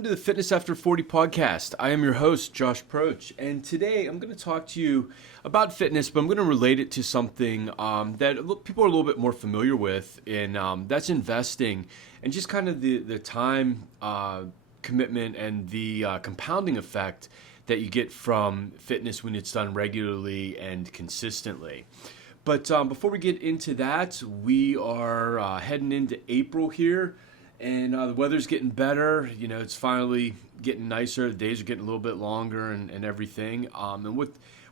Welcome to the Fitness After 40 podcast. I am your host, Josh Proch, and today I'm going to talk to you about fitness, but I'm going to relate it to something that people are a little bit more familiar with, and that's investing and just kind of the time commitment and the compounding effect that you get from fitness when it's done regularly and consistently. But before we get into that, we are heading into April here. And the weather's getting better. You know, it's finally getting nicer. The days are getting a little bit longer and everything. And one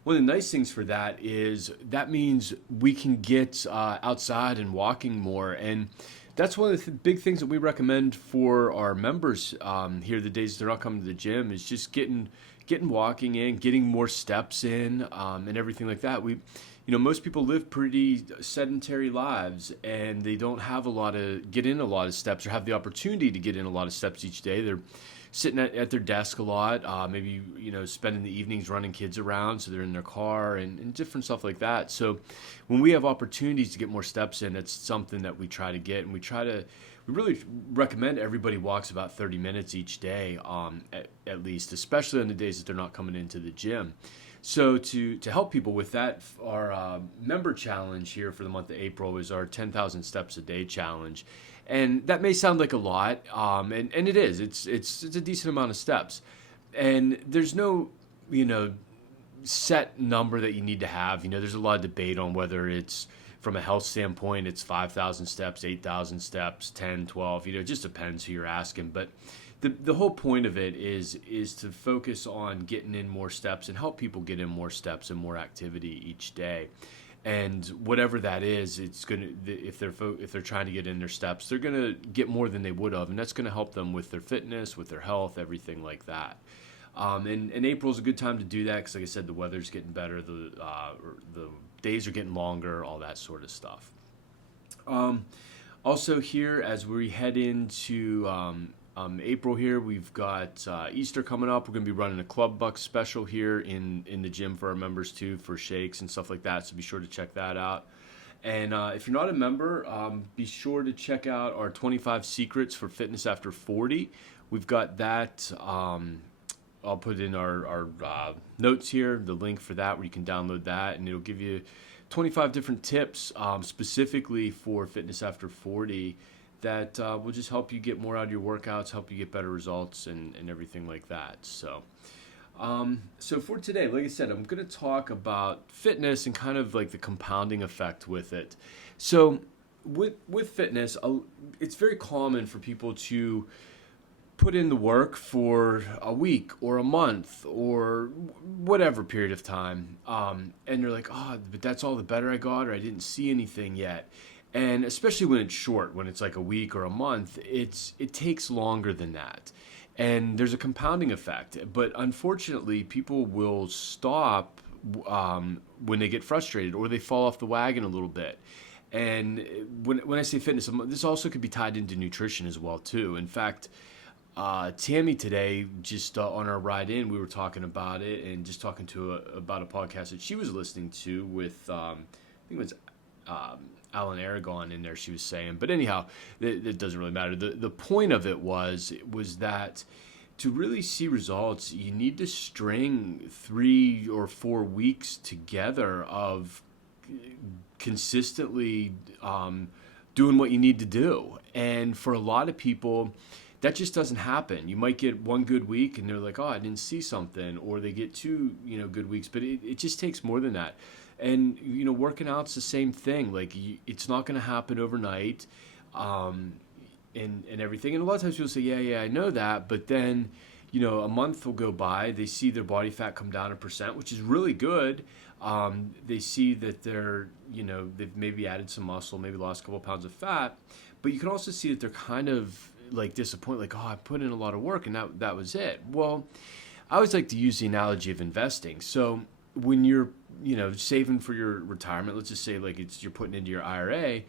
of the nice things for that is that means we can get outside and walking more. And that's one of the big things that we recommend for our members here the days they're not coming to the gym is just getting walking in, getting more steps in, and everything like that. Most people live pretty sedentary lives and they don't have get in a lot of steps or have the opportunity to get in a lot of steps each day. They're sitting at their desk a lot, maybe, spending the evenings running kids around. So they're in their car and different stuff like that. So when we have opportunities to get more steps in, it's something that we try to get, and we really recommend everybody walks about 30 minutes each day, at least, especially on the days that they're not coming into the gym. So to help people with that, our member challenge here for the month of April is our 10,000 steps a day challenge. And that may sound like a lot, and it is. It's a decent amount of steps. And there's no, set number that you need to have. There's a lot of debate on whether it's from a health standpoint, it's 5,000 steps, 8,000 steps, 10, 12, it just depends who you're asking. But the whole point of it is to focus on getting in more steps and help people get in more steps and more activity each day. And whatever that is, it's going to, if they're trying to get in their steps, they're going to get more than they would have, and that's going to help them with their fitness, with their health, everything like that. And April is a good time to do that because, like I said, the weather's getting better, the days are getting longer, all that sort of stuff. Also here, as we head into April here, we've got Easter coming up. We're going to be running a Club Bucks special here in the gym for our members too, for shakes and stuff like that. So be sure to check that out. And if you're not a member, be sure to check out our 25 Secrets for Fitness After 40. We've got that. I'll put in our notes here, the link for that, where you can download that, and it'll give you 25 different tips specifically for Fitness After 40 that will just help you get more out of your workouts, help you get better results, and everything like that. So for today, like I said, I'm going to talk about fitness and kind of like the compounding effect with it. So with fitness, it's very common for people to put in the work for a week or a month or whatever period of time, and you're like, oh, but that's all the better I got, or I didn't see anything yet. And especially when it's short, when it's like a week or a month, it takes longer than that. And there's a compounding effect. But unfortunately, people will stop when they get frustrated or they fall off the wagon a little bit. And when I say fitness, this also could be tied into nutrition as well, too. In fact, Tammy today, just on our ride in, we were talking about it and just talking about a podcast that she was listening to with, I think it was Alan Aragon in there, she was saying. But anyhow, it doesn't really matter. The point of it was that to really see results, you need to string 3 or 4 weeks together of consistently doing what you need to do. And for a lot of people, that just doesn't happen. You might get one good week and they're like, oh, I didn't see something, or they get 2 good weeks, but it just takes more than that. And, working out's the same thing. Like, it's not going to happen overnight, and everything. And a lot of times people say, yeah, I know that. But then, a month will go by. They see their body fat come down 1%, which is really good. They see that they've maybe added some muscle, maybe lost a couple pounds of fat. But you can also see that they're kind of like disappointed, like, oh, I put in a lot of work and that was it. Well, I always like to use the analogy of investing. So when you're saving for your retirement, let's just say like you're putting into your IRA,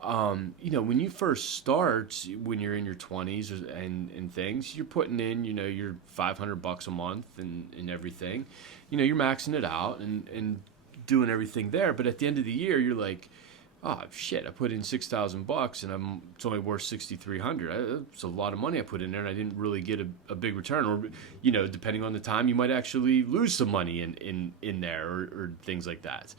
when you first start, when you're in your 20s and things, you're putting in, your $500 a month and everything, you're maxing it out and doing everything there. But at the end of the year, you're like, oh shit, I put in $6,000 and it's only worth 6,300. It's a lot of money I put in there, and I didn't really get a big return. Or depending on the time, you might actually lose some money in there, or things like that.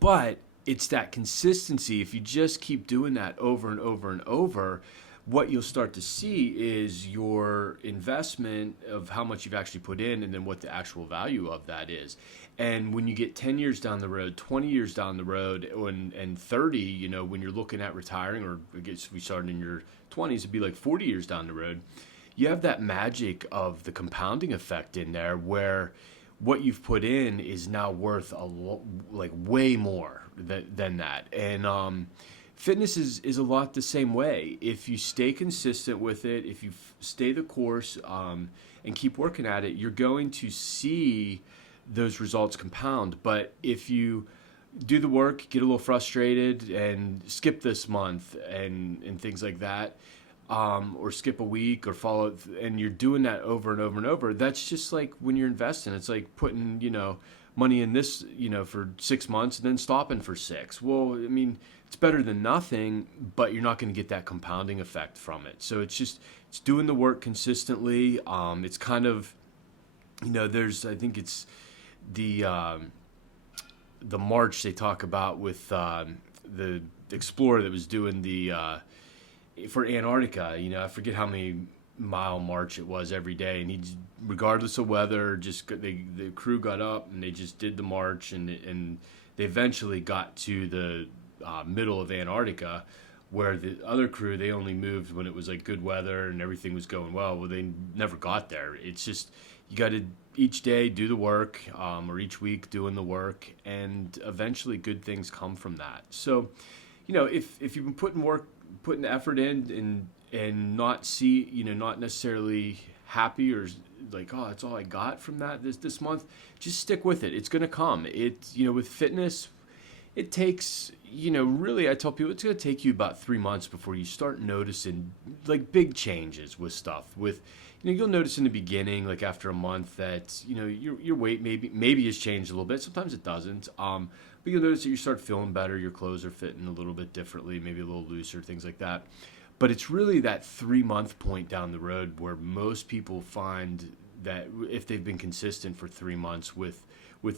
But it's that consistency. If you just keep doing that over and over and over, what you'll start to see is your investment of how much you've actually put in, and then what the actual value of that is. And when you get 10 years down the road, 20 years down the road, and 30, when you're looking at retiring, or I guess we started in your 20s, it'd be like 40 years down the road, you have that magic of the compounding effect in there, where what you've put in is now worth like way more than that. And fitness is a lot the same way. If you stay consistent with it, if you stay the course, and keep working at it, you're going to see those results compound. But if you do the work, get a little frustrated, and skip this month and things like that, or skip a week, or follow, and you're doing that over and over and over, that's just like when you're investing. It's like putting money in this for 6 months and then stopping for 6. Well, I mean, it's better than nothing, but you're not going to get that compounding effect from it. So it's doing the work consistently. It's kind of, I think it's the march they talk about with the explorer that was doing the for Antarctica. I forget how many mile march it was every day, and regardless of weather, the crew got up and they just did the march, and they eventually got to the middle of Antarctica, where the other crew, they only moved when it was like good weather and everything was going well. Well, they never got there. It's just, you got to each day do the work, or each week doing the work, and eventually good things come from that. So, if you've been putting the effort in, and not necessarily happy, or like, oh, that's all I got from that this month, just stick with it. It's going to come. With fitness, it takes, really, I tell people it's going to take you about 3 months before you start noticing like big changes with stuff. You'll notice in the beginning, like after a month, that your weight maybe has changed a little bit. Sometimes it doesn't. But you'll notice that you start feeling better. Your clothes are fitting a little bit differently, maybe a little looser, things like that. But it's really that 3-month point down the road where most people find that if they've been consistent for 3 months with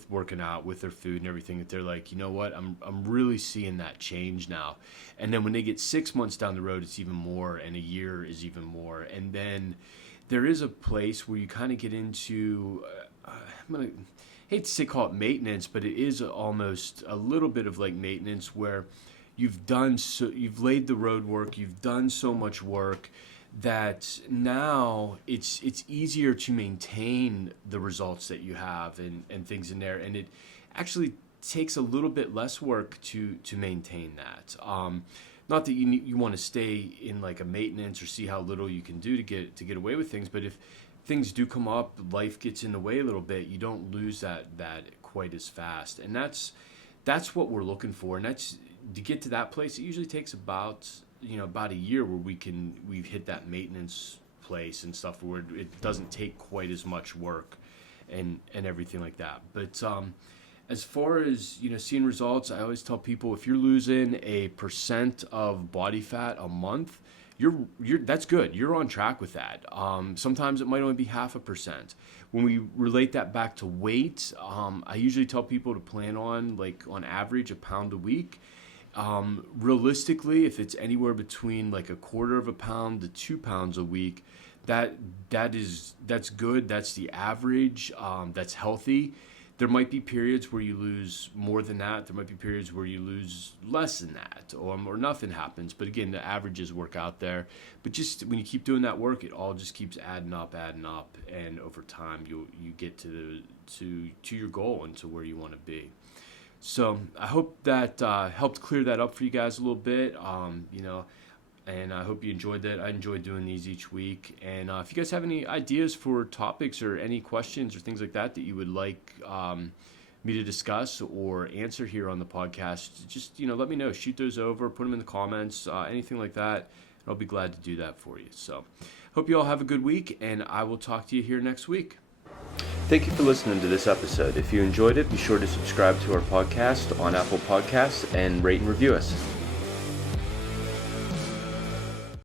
working out, with their food and everything, that they're like, you know what, I'm really seeing that change now. And then when they get 6 months down the road, it's even more, and a year is even more. And then there is a place where you kind of get into, hate to say call it maintenance, but it is almost a little bit of like maintenance, where you've laid the road work, you've done so much work that now it's easier to maintain the results that you have, and things in there. And it actually takes a little bit less work to maintain that. Not that you want to stay in like a maintenance or see how little you can do to get away with things, but if things do come up, life gets in the way a little bit, you don't lose that quite as fast. And that's what we're looking for. And that's, to get to that place, it usually takes about a year where we've hit that maintenance place and stuff, where it doesn't take quite as much work and everything like that. But as far as seeing results, I always tell people, if you're losing 1% of body fat a month, that's good. You're on track with that. Sometimes it might only be 0.5%. When we relate that back to weight, I usually tell people to plan on, like, on average, 1 pound a week. Realistically, if it's anywhere between like 1/4 pound to 2 pounds a week, that's good. That's the average. That's healthy. There might be periods where you lose more than that. There might be periods where you lose less than that, or nothing happens. But again, the averages work out there. But just when you keep doing that work, it all just keeps adding up, and over time you get to your goal and to where you want to be. So I hope that helped clear that up for you guys a little bit. And I hope you enjoyed that. I enjoy doing these each week. And if you guys have any ideas for topics or any questions or things like that you would like me to discuss or answer here on the podcast, just let me know. Shoot those over, put them in the comments, anything like that. I'll be glad to do that for you. So hope you all have a good week, and I will talk to you here next week. Thank you for listening to this episode. If you enjoyed it, be sure to subscribe to our podcast on Apple Podcasts and rate and review us.